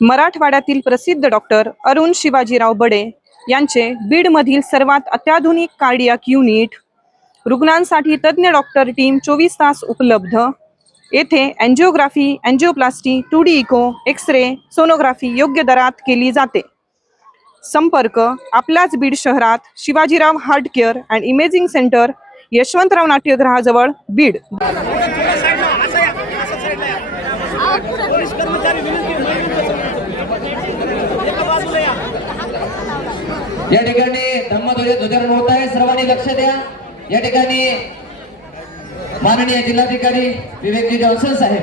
मराठवाड्यातील प्रसिद्ध डॉक्टर अरुण शिवाजीराव बडे यांचे बीडमधील सर्वात अत्याधुनिक कार्डियाक युनिट, रुग्णांसाठी तज्ज्ञ डॉक्टर टीम 24 तास उपलब्ध। येथे angiography, angioplasty, 2D echo, x ray, sonography योग्य दरात केली जाते। संपर्क आपल्याच बीड शहरात Shivajirao heart care and imaging centre, Yashwantrao नाट्यगृहाजवळ, बीड। या ठिकाणी ध्वजारोहण होत आहे, सर्वांनी लक्ष द्या। या ठिकाणी माननीय जिल्हाधिकारी विवेकजी जॉन्सन साहेब,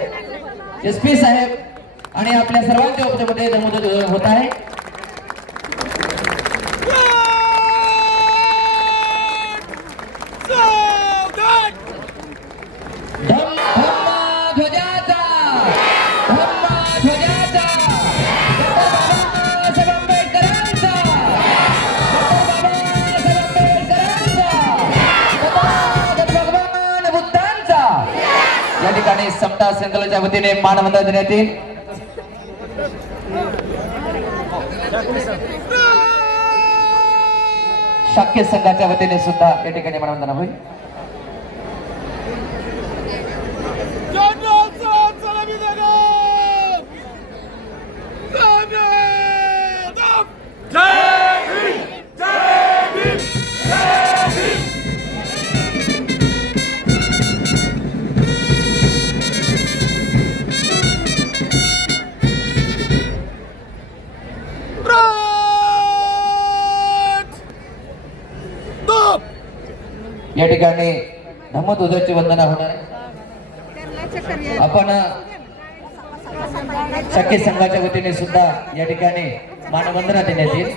SP साहेब आणि आपल्या सर्वांच्या उपस्थितीमध्ये ध्वजारोहण होत आहे। या ठिकाणी समता संकलनाच्या वतीने मानवंदना देण्यात येईल। शाक्य संघाच्या वतीने सुद्धा या ठिकाणी मानवंदना होईल। या ठिकाणी धम्मध्वजाची वंदना होणार आहे। आपण शाक्य संघाच्या वतीने सुद्धा या ठिकाणी मानवंदना देण्यात येईल।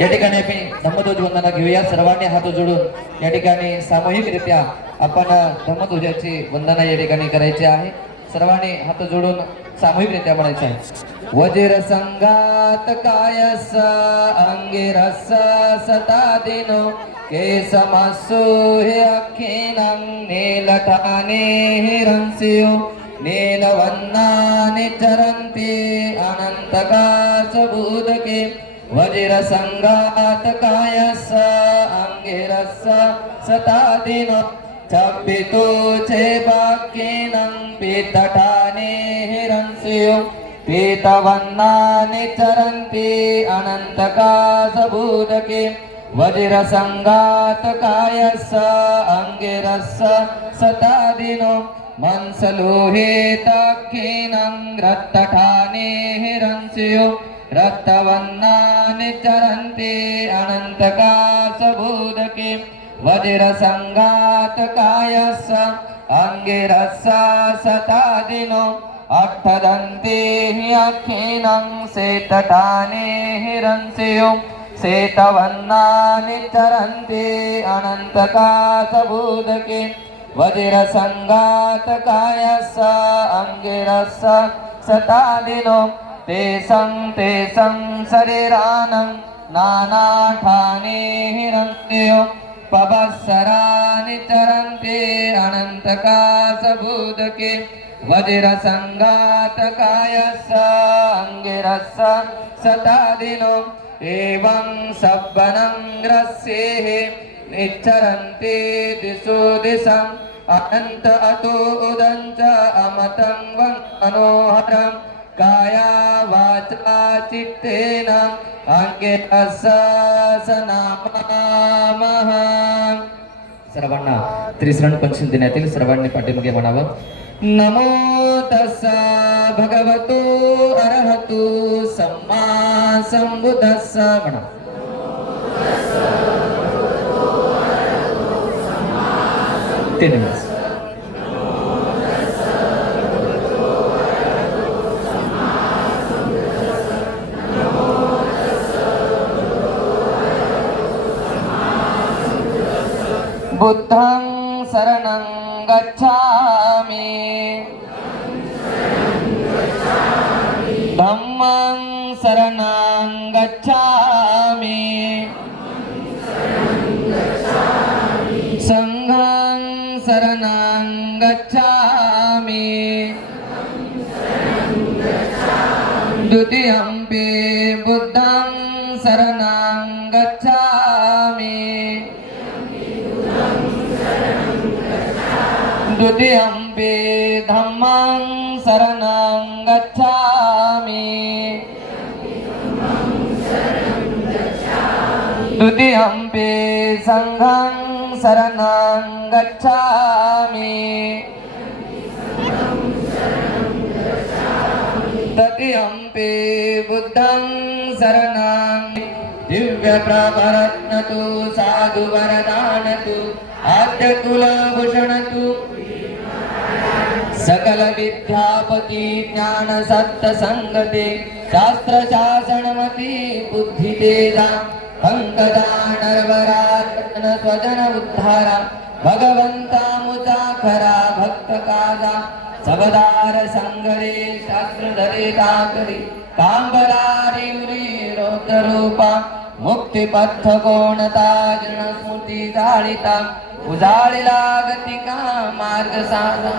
या ठिकाणी आपण धम्मध्वज वंदना घेऊया। सर्वांनी हात जोडून या ठिकाणी सामूहिकरित्या आपण धम्मध्वजाची वंदना या ठिकाणी करायची आहे। सर्वांनी हात जोडून सामूहिकरित्या म्हणायचं आहे। वज्र संगात कायस अंगिरस सतादिनो केसमासो हे अखिनं नीलठाने हिरंसियो नीलवन्नानि चरन्ति अनन्तकाशबुधके वज्र संगात कायस अंगिरस सतादिनो चब्बितो चेबाकिनं पीतठाने हिरंसियो पीतवन्नानि चरन्ति अनन्तकाशबुधके वज्र संगात कायस अंगिरस सतादिनो मंसलोहिताख्येनं रक्तठाने हिरंसियो रक्तवन्नानि चरन्ति अनन्तकाशबुधके वज्र संगात कायस अंगिरस सतादिनो अट्ठदन्ते हि अख्येनं सेतठाने हिरंसियो सेतवन्नानि चरन्ति अनन्तकाशबुधके वज्र संगात कायस अंगिरस सतादिनो तेसं शरीरानं नानाठाने हिरंसियो पवत्सरानि चरन्ति अनन्तकाशबुधके वज्र संगात कायस अंगिरस सतादिनो एवं सब्बनं ग्रस्येः निच्चरन्ति दिशो दिशं अनन्त अतो उदञ्च अमतं वं मनोहरं काया वाचा चित्तेन अंगिरस सनामामः। सर्वांना त्रिशरण पंचम दिनातील सर्वांनी पाठीमागे म्हणावं। नमो तस्सा भगवतो अरहतो सम्मा संबुद्धस्सा म्हणा। तीन वेळेस बुद्धं शरणं गच्छामि धम्मं शरणं गच्छामि संघं शरणं गच्छामि द्वितीयम्पि बुद्धं शरणं गच्छामि द्वितीयम्पि धम्मं शरणं गच्छामि द्वितीयम्पि संघं शरणं गच्छामि तृतीयम्पि बुद्धं शरणं दिव्यप्रभरत्नतु साधुवरदानतु आद्यकुलभूषणतु सकल विद्यापति ज्ञान सत्य संगते शास्त्र शासनमती बुद्धि तेजा पंकजा नरवरात्न स्वजन उद्धारा भगवंता मुचा खरा भक्त काजा सबदार संगरे शास्त्र धरे ताकरी कांबरारी उरी रोधरूपा मुक्ती पथ कोणता जन स्मृती जाळिता उजाळीला गतिका मार्ग साधा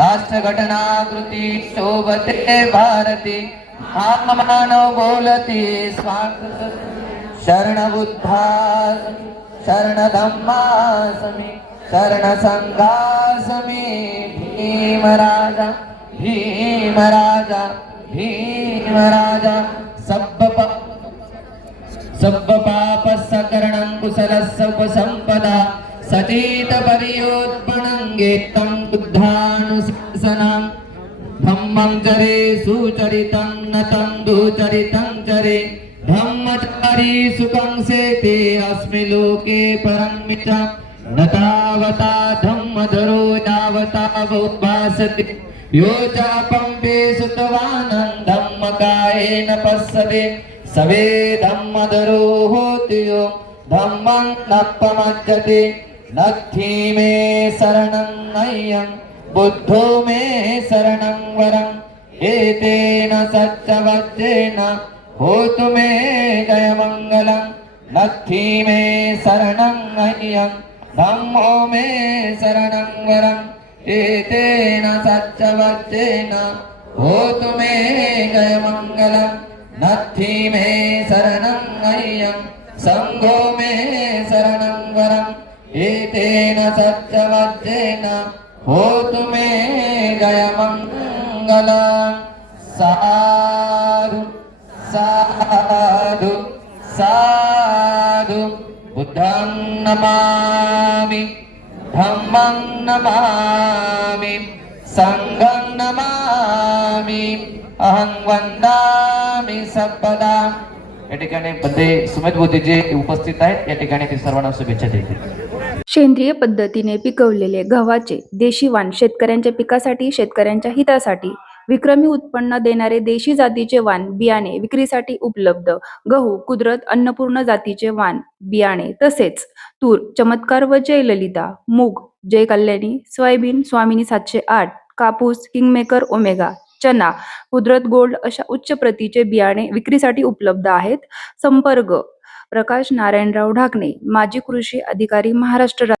राष्ट्र घटनाकृती शोभते भारती मानव बोलती स्वागत शरण बुद्धासमी शरण धम्मासमी शरण संघासमी भीमराजा भीमराजा भीमराजा सब्ब पाप सकरणं कुशलस्य उपसंपदा सचेत पर्योत्पन्नं गेतं बुद्धानुशासनं धम्मं चरे सुचरितं नतं दुचरितं चरे धम्मचारी सुखं सेते अस्मि लोके परं च न तावता धम्मधरो यावता बहुभासते यो चापम्पे सुतवानं धम्मकायेन पश्यते सवे धम्मधरो होति यो धम्मं नप्पमज्जते नत्थि मे शरणं नय्यं बुद्धो मे शरणं वरम् एतेन सत्यवचेन होतु मे जयमङ्गलम् नत्थि मे शरणं नय्यं धम्मो मे शरणं वरम् एतेन सत्यवचेन होतु मे जयमङ्गलम् नत्थि मे शरणं नय्यं संघो मे शरणं वरम् एतेन सत्यवचेन होतु मे जयमङ्गलम् साधु साधु साधु बुद्धं नमामि धम्मं नमामि संघं नमामि अहं वंदामि सर्वदा। या ठिकाणी बंदे सुमित बुद्धी जे उपस्थित आहेत या ठिकाणी ते सर्वांना शुभेच्छा देतील। सेंद्रिय पद्धतीने पिकवलेले गव्हाचे देशी वाण शेतकऱ्यांच्या पिकासाठी शेतकऱ्यांच्या हितासाठी विक्रमी उत्पन्न देणारे देशी जातीचे वाण बियाणे विक्रीसाठी उपलब्ध। गहू कुदरत अन्नपूर्ण जातीचे वाण बियाणे तसेच तूर चमत्कार व जयललिता, मूग जय कल्याणी, सोयाबीन स्वामिनी 708, कापूस किंगमेकर ओमेगा, चना कुदरत गोल्ड अशा उच्च प्रतीचे बियाणे विक्रीसाठी उपलब्ध आहेत। संपर्क प्रकाश नारायणराव ढाकणे, माजी कृषी अधिकारी, महाराष्ट्र